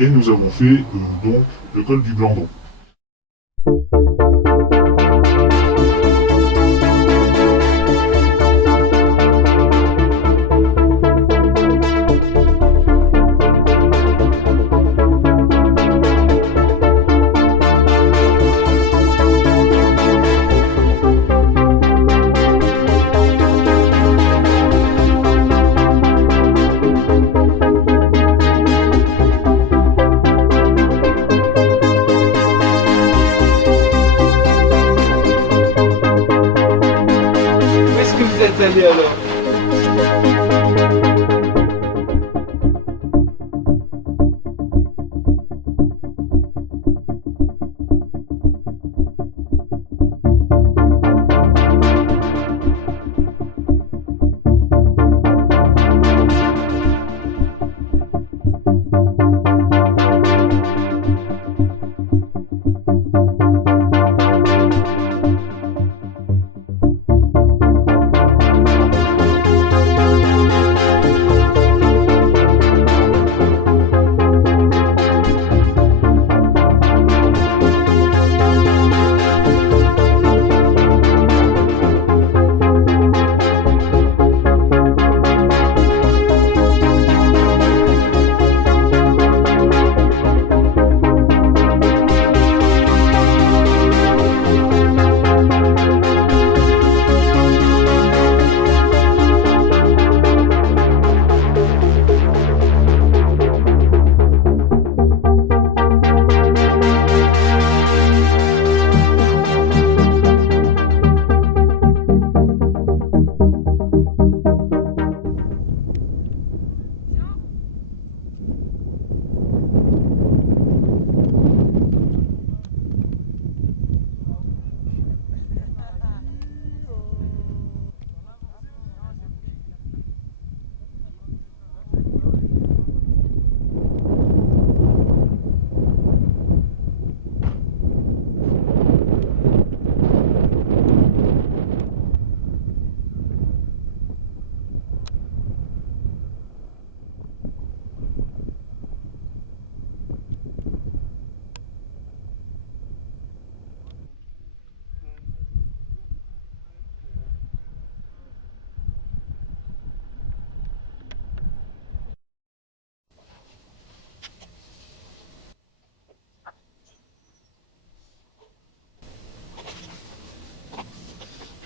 et nous avons fait donc le col du Glandon. Où est-ce que vous êtes allé alors?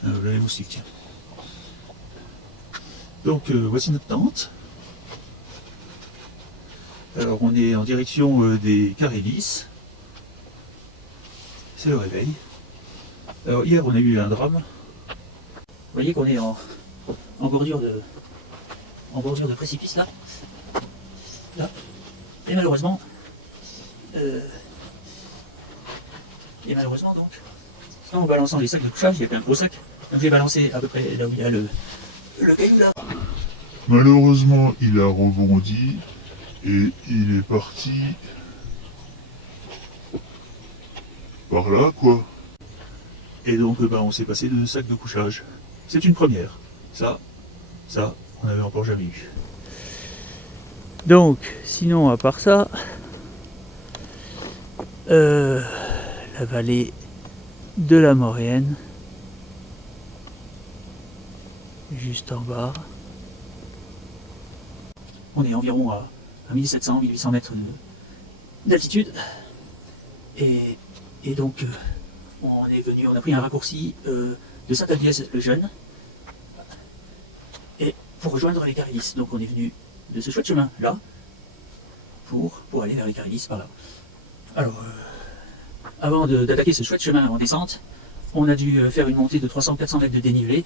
Là, les moustiques. Donc voici notre tente. Alors on est en direction des Carélis. C'est le réveil. Alors hier on a eu un drame. Vous voyez qu'on est en bordure de précipice là. Là. Et malheureusement donc, en balançant les sacs de couchage, il y avait un gros sac. Donc j'ai balancé à peu près là où il y a le caillou là. Malheureusement, il a rebondi et il est parti par là, quoi. Et donc on s'est passé de sacs de couchage. C'est une première. Ça, on n'avait encore jamais eu. Donc, sinon, à part ça, la vallée de la Maurienne, juste en bas. On est environ à 1700-1800 mètres d'altitude. Et donc, on a pris un raccourci de Saint-Albiez-le-Jeune et pour rejoindre les Carélis. Donc on est venu de ce chouette chemin là pour aller vers les Carélis par là. Alors, avant d'attaquer ce chouette chemin en descente, on a dû faire une montée de 300-400 mètres de dénivelé,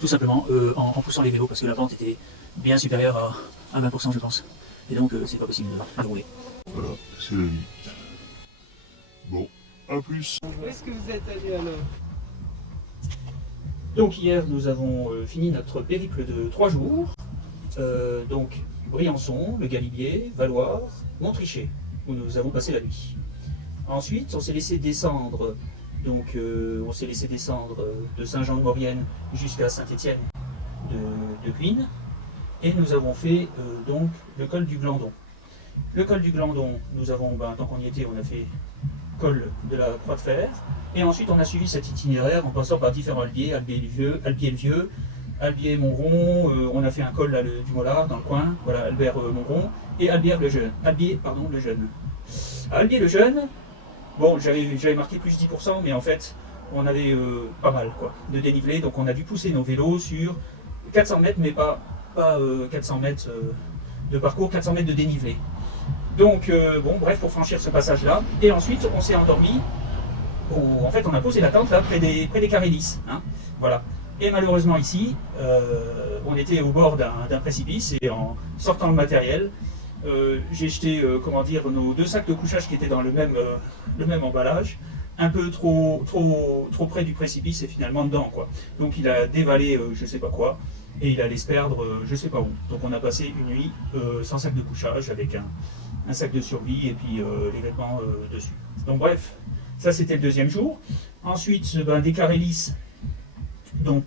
tout simplement en poussant les vélos parce que la pente était bien supérieure à 20% je pense. Et donc c'est pas possible de rouler. Voilà, c'est la vie. Bon, à plus. Où est-ce que vous êtes allé alors? Donc hier nous avons fini notre périple de 3 jours. Donc Briançon, le Galibier, Valloires, Montrichet, où nous avons passé la nuit. Ensuite on s'est laissé descendre, de Saint-Jean-de-Maurienne jusqu'à Saint-Étienne de Guines. Et nous avons fait donc le col du Glandon. Le col du Glandon, nous avons, tant qu'on y était, on a fait col de la Croix de Fer. Et ensuite, on a suivi cet itinéraire en passant par différents Albiers, Albier-le-Vieux, Albier-Montrond, on a fait un col là, du Mollard dans le coin, voilà, Albert-Montrond, et Albier-le-Jeune. Le-Jeune. À Albier-le-Jeune, bon, j'avais marqué plus 10%, mais en fait, on avait pas mal quoi, de dénivelé, donc on a dû pousser nos vélos sur 400 mètres, mais pas 400 mètres de parcours, 400 mètres de dénivelé. Donc, bon, bref, pour franchir ce passage-là, et ensuite, on s'est endormi. En fait, on a posé la tente là, près des Carélis. Hein, voilà. Et malheureusement, ici, on était au bord d'un précipice, et en sortant le matériel, j'ai jeté, nos 2 sacs de couchage qui étaient dans le même emballage, un peu trop près du précipice et finalement dedans, quoi. Donc, il a dévalé je sais pas quoi, et il allait se perdre je sais pas où. Donc, on a passé une nuit sans sac de couchage, avec un sac de survie et puis les vêtements dessus. Donc bref, ça c'était le deuxième jour. Ensuite, des Carélis, donc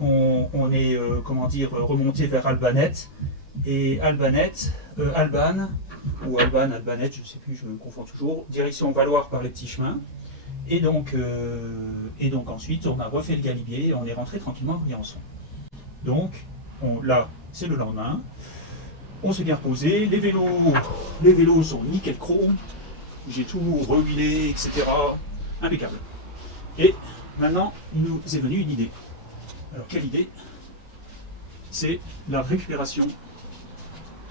on est remonté vers Albanette, et Albanette, Albanne, ou Albanette, je sais plus, je me confonds toujours, direction Valloire par les petits chemins. Et donc ensuite on a refait le Galibier et on est rentré tranquillement à Briançon. Donc là c'est le lendemain. On s'est bien reposé, les vélos sont nickel chrome, j'ai tout rehuilé, etc. Impeccable. Et maintenant, il nous est venu une idée. Alors, quelle idée? C'est la récupération,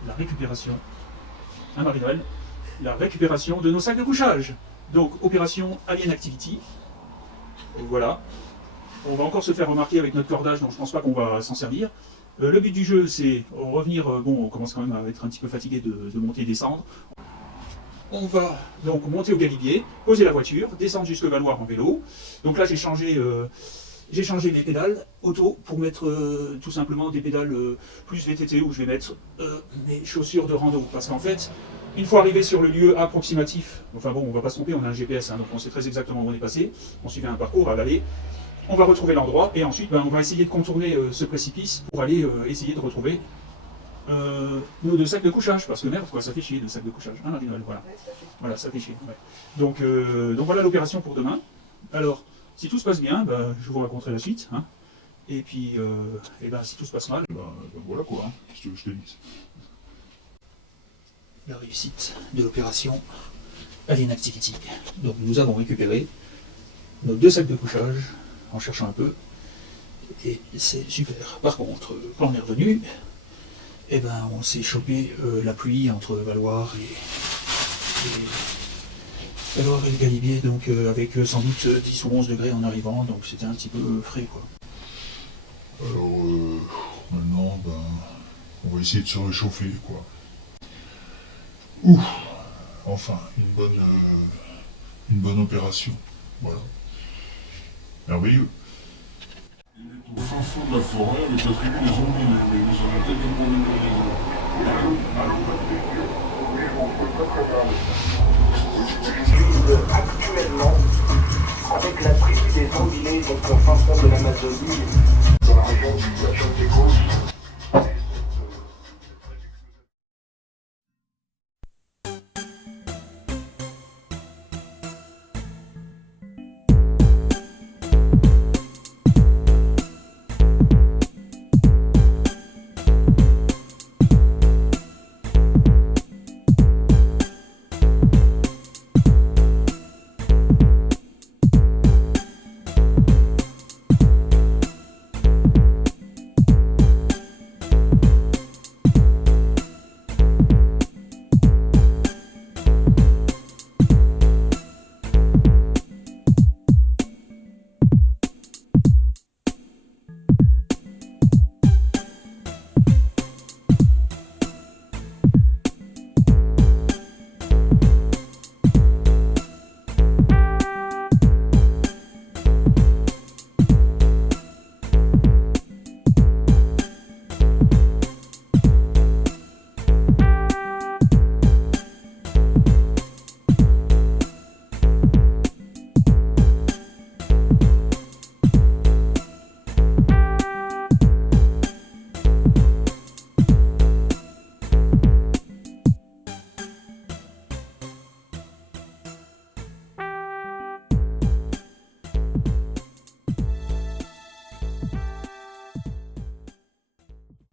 hein Marie-Noël, la récupération de nos sacs de couchage. Donc, opération Alien Activity. Voilà. On va encore se faire remarquer avec notre cordage, donc je pense pas qu'on va s'en servir. Le but du jeu, c'est revenir, on commence quand même à être un petit peu fatigué de monter et descendre. On va donc monter au Galibier, poser la voiture, descendre jusque Valloire en vélo. Donc là, j'ai changé les pédales auto pour mettre tout simplement des pédales plus VTT, où je vais mettre mes chaussures de rando. Parce qu'en fait, une fois arrivé sur le lieu approximatif, enfin bon, on va pas se tromper, on a un GPS, hein, donc on sait très exactement où on est passé. On suivait un parcours à l'aller. On va retrouver l'endroit et ensuite on va essayer de contourner ce précipice pour aller essayer de retrouver nos 2 sacs de couchage, parce que merde quoi, ça fait chier 2 sacs de couchage, hein Marie-Noël, voilà. Voilà, ça fait chier. Ouais. Donc voilà l'opération pour demain. Alors, si tout se passe bien, je vous raconterai la suite, hein. Et puis, si tout se passe mal, voilà quoi, hein. Qu'est-ce que je te dis? La réussite de l'opération Alien Activity. Donc nous avons récupéré nos 2 sacs de couchage, en cherchant un peu, et c'est super. Par contre, quand on est revenu, on s'est chopé la pluie entre Valloire et le Galibier, donc avec sans doute 10 ou 11 degrés en arrivant, donc c'était un petit peu frais quoi. Alors maintenant, on va essayer de se réchauffer quoi. Ouh, enfin, une bonne opération, voilà. Merveilleux. Il est au fin fond de la forêt avec la tribu des zombies, mais vous savez peut-être de quoi nous Je vis actuellement avec la tribu des zombies, donc au fin fond de l'Amazonie, dans la région du Tchad-Tchad-Tchad-Tchad.